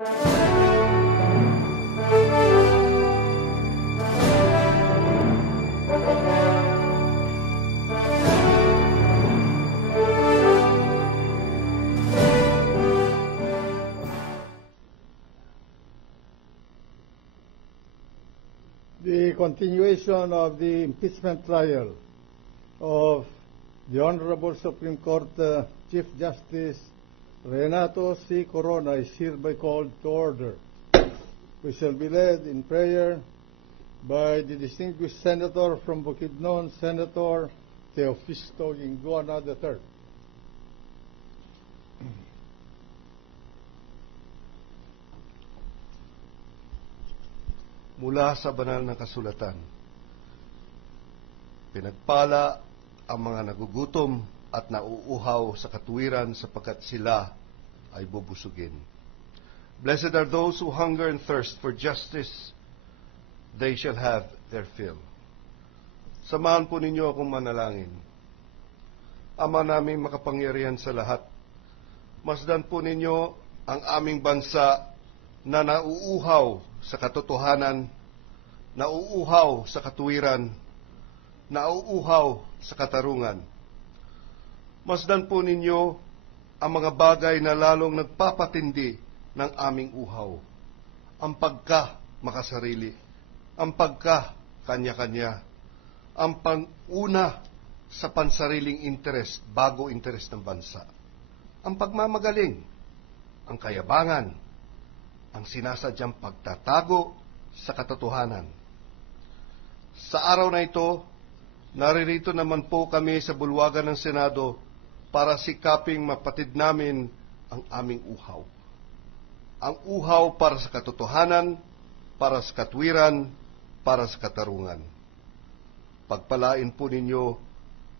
The continuation of the impeachment trial of the Honorable Supreme Court Chief Justice Renato C. Corona is hereby called to order. We shall be led in prayer by the distinguished Senator from Bukidnon, Senator Teofisto Yinguana III. Mula sa banal na kasulatan, pinagpala ang mga nagugutom at nauuhaw sa katuwiran sapagkat sila ay bubusugin. Blessed are those who hunger and thirst for justice, they shall have their fill. Samahan po ninyo akong manalangin. Ama naming makapangyarihan sa lahat, masdan po ninyo ang aming bansa na nauuhaw sa katotohanan, nauuhaw sa katuwiran, nauuhaw sa katarungan. Masdan po ninyo ang mga bagay na lalong nagpapatindi ng aming uhaw. Ang pagka-makasarili, ang pagka-kanya-kanya, ang pang-una sa pansariling interes bago interes ng bansa. Ang pagmamagaling, ang kayabangan, ang sinasadyang pagtatago sa katotohanan. Sa araw na ito, naririto naman po kami sa bulwagan ng Senado para sikaping mapatid namin ang aming uhaw. Ang uhaw para sa katotohanan, para sa katwiran, para sa katarungan. Pagpalain po ninyo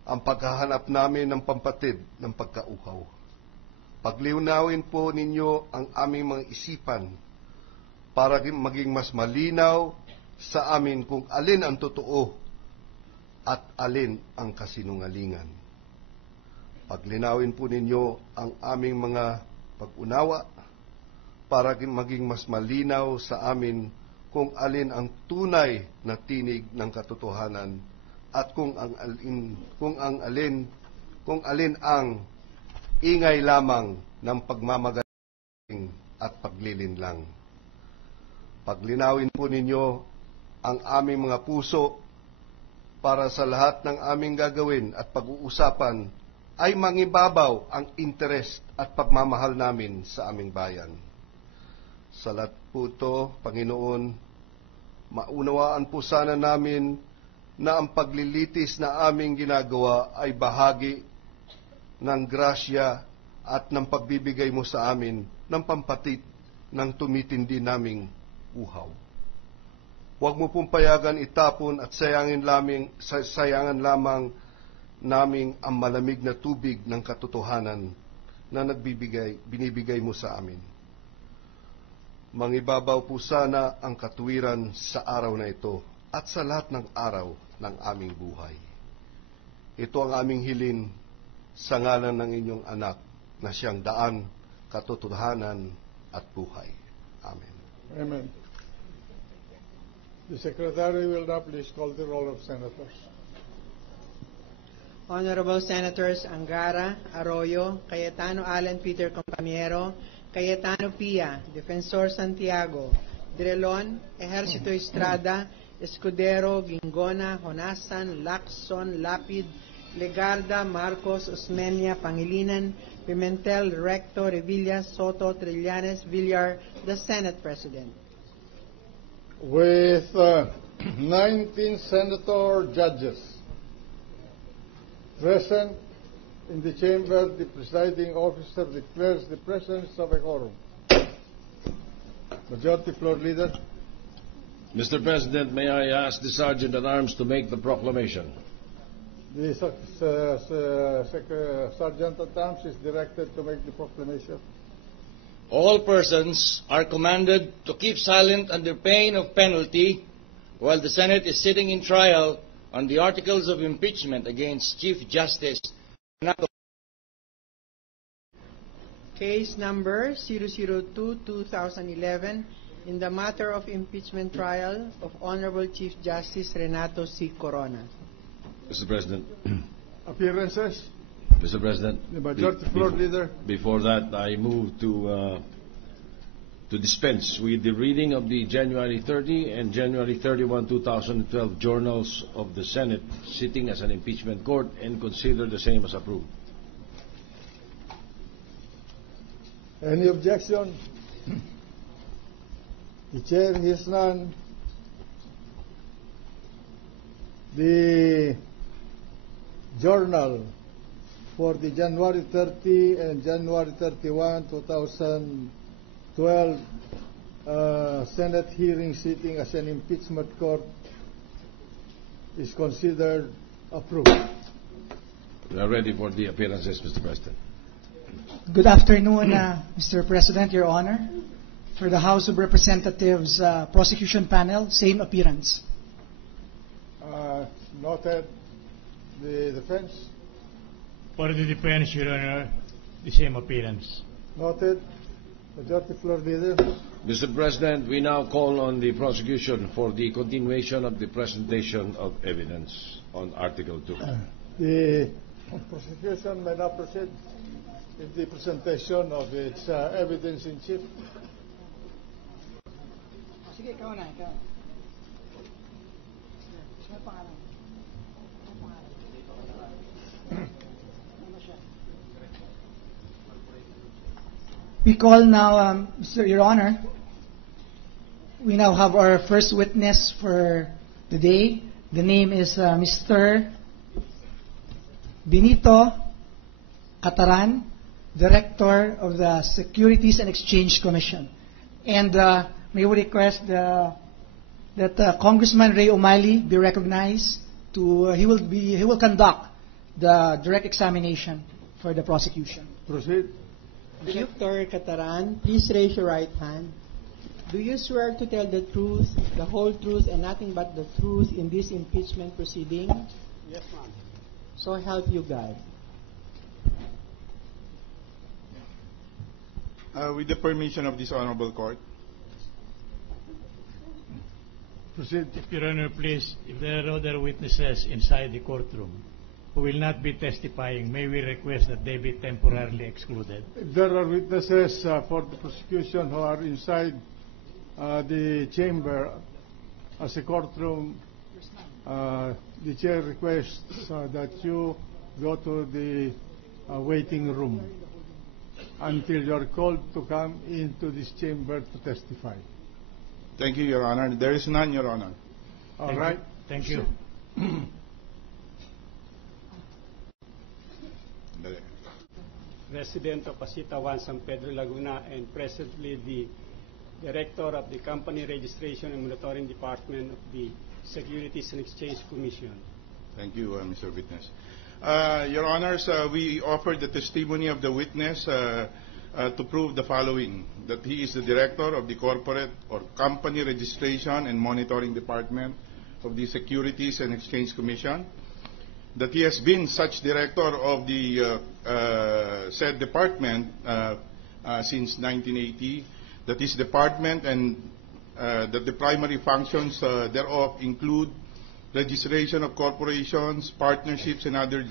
ang paghahanap namin ng pampatid ng pagkauhaw. Pagliwnawin po ninyo ang aming mga isipan para maging mas malinaw sa amin kung alin ang totoo at alin ang kasinungalingan. Paglinawin po ninyo ang aming mga pag-unawa para maging mas malinaw sa amin kung alin ang tunay na tinig ng katotohanan at kung alin ang ingay lamang ng pagmamagaling at paglilinlang. Paglinawin po ninyo ang aming mga puso para sa lahat ng aming gagawin at pag-uusapan ay mangibabaw ang interes at pagmamahal namin sa aming bayan. Sa lahat po ito, Panginoon, maunawaan po sana namin na ang paglilitis na aming ginagawa ay bahagi ng grasya at ng pagbibigay mo sa amin ng pampatid ng tumitindi naming uhaw. Huwag mo pong payagan itapon at sayangan lamang naming ang malamig na tubig ng katotohanan na binibigay mo sa amin. Mangibabaw po sana ang katwiran sa araw na ito at sa lahat ng araw ng aming buhay. Ito ang aming hilin sa ngalan ng inyong anak na siyang daan, katotohanan at buhay. Amen. Amen. The Secretary will now please call the roll of Senators. Honorable Senators Angara, Arroyo, Cayetano Allen Peter Compamiero, Cayetano Pia, Defensor Santiago, Direlon, Ejercito Estrada, Escudero, Gingona, Honasan, Lacson, Lapid, Legarda, Marcos, Osmeña, Pangilinan, Pimentel, Recto, Revilla, Soto, Trillanes, Villar, the Senate President. With 19 senator judges present in the chamber, the presiding officer declares the presence of a quorum. Majority Floor Leader. Mr. President, may I ask the Sergeant at Arms to make the proclamation? The Sergeant at Arms is directed to make the proclamation. All persons are commanded to keep silent under pain of penalty while the Senate is sitting in trial on the articles of impeachment against Chief Justice Renato. Case number 002-2011 in the matter of impeachment trial of Honorable Chief Justice Renato C. Corona. Mr. President. Appearances? Mr. President. The majority floor leader. Before that, I move to dispense with the reading of the January 30 and January 31, 2012 journals of the Senate sitting as an impeachment court and consider the same as approved. Any objection? The chair hears none. The journal for the January 30 and January 31, 2012 Senate hearing sitting as an impeachment court is considered approved. We are ready for the appearances, Mr. President. Good afternoon, Mr. President, Your Honor. For the House of Representatives prosecution panel, same appearance. Noted. The defense. For the defense, Your Honor, the same appearance. Noted. Majority floor leader. Mr. President, we now call on the prosecution for the continuation of the presentation of evidence on Article 2. The prosecution may now proceed with the presentation of its evidence in chief. Sige, ikaw na, ikaw. We call now, Mr. Your Honor, we now have our first witness for the day. The name is Mr. Benito Cataran, Director of the Securities and Exchange Commission. And may we request that Congressman Ray O'Malley be recognized. He will conduct the direct examination for the prosecution. Proceed. Director Cataran, please raise your right hand. Do you swear to tell the truth, the whole truth, and nothing but the truth in this impeachment proceeding? Yes, ma'am. So help you God. With the permission of this honorable court. Proceed. Your Honor, please, if there are other witnesses inside the courtroom who will not be testifying, may we request that they be temporarily excluded? If there are witnesses for the prosecution who are inside the chamber as a courtroom, the chair requests that you go to the waiting room until you are called to come into this chamber to testify. Thank you, Your Honor. There is none, Your Honor. All right. Thank you. Resident of Pasita 1, San Pedro, Laguna, and presently the Director of the Company Registration and Monitoring Department of the Securities and Exchange Commission. Thank you, Mr. Witness. Your Honors, we offered the testimony of the witness to prove the following: that he is the Director of the Corporate or Company Registration and Monitoring Department of the Securities and Exchange Commission, that he has been such Director of the said department since 1980, that his department and that the primary functions thereof include registration of corporations, partnerships, and other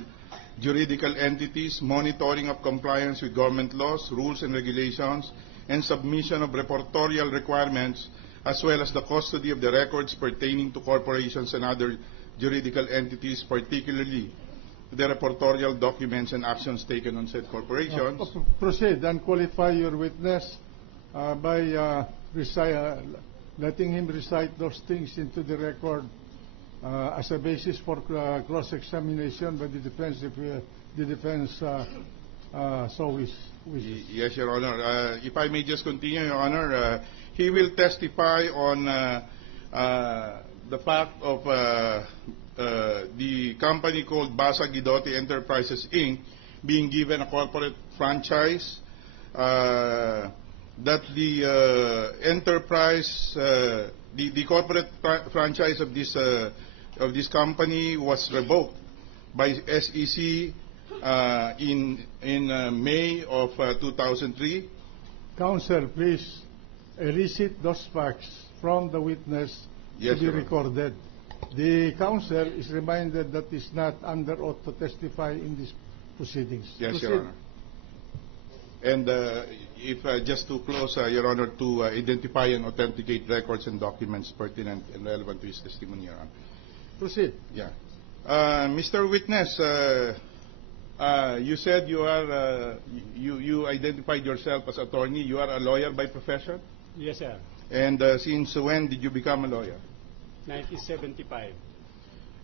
juridical entities, monitoring of compliance with government laws, rules, and regulations, and submission of reportorial requirements, as well as the custody of the records pertaining to corporations and other juridical entities, particularly the reportorial documents and actions taken on said corporations. Proceed and qualify your witness by letting him recite those things into the record as a basis for cross-examination by the defense if the defense so wishes. Yes, Your Honor. If I may just continue, Your Honor, he will testify on the fact of the company called Basa Guidotti Enterprises, Inc. being given a corporate franchise, that the enterprise, the corporate franchise of this company was revoked by SEC in May of 2003. Counsel, please elicit those facts from the witness Yes, to be Your Honor. recorded. The counsel is reminded that is not under oath to testify in these proceedings. Yes, Proceed. Your Honor. And if just to close, Your Honor, to identify and authenticate records and documents pertinent and relevant to his testimony, Your Honor. Proceed. Yeah. Mr. Witness, you said you are you identified yourself as attorney. You are a lawyer by profession. Yes, sir. And since when did you become a lawyer? 1975.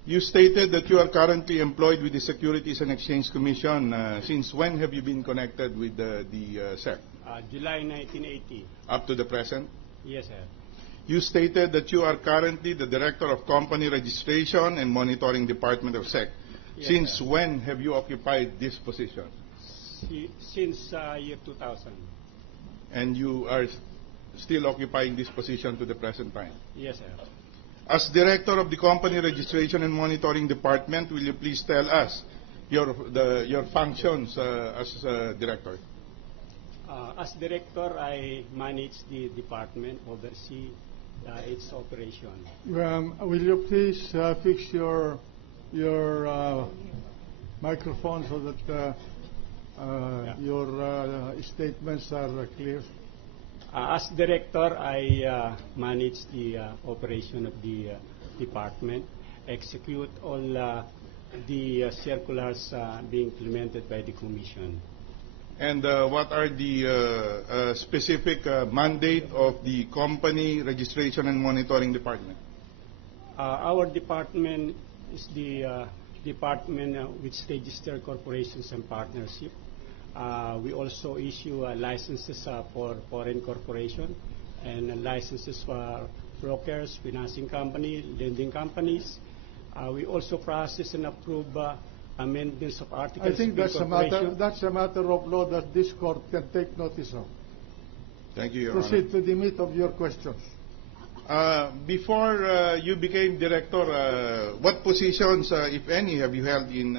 You stated that you are currently employed with the Securities and Exchange Commission. Since when have you been connected with the SEC? July 1980. Up to the present? Yes, sir. You stated that you are currently the Director of Company Registration and Monitoring Department of SEC. Yes, Since sir. when have you occupied this position? Since year 2000. And you are still occupying this position to the present time? Yes, sir. As Director of the Company Registration and Monitoring Department, will you please tell us your functions as Director? As director, I manage the department, oversee its operation. Will you please fix your microphone so that your statements are clear? As director, I manage the operation of the department, execute all the circulars being implemented by the Commission. And what are the specific mandate of the Company Registration and Monitoring Department? Our department is the department which register corporations and partnership. We also issue licenses for foreign corporation and licenses for brokers, financing company, lending companies. We also process and approve amendments of articles. I think of that's incorporation. that's a matter of law that this court can take notice of. Thank you, Your Proceed to the meat of your questions. Before you became director, what positions, if any, have you held in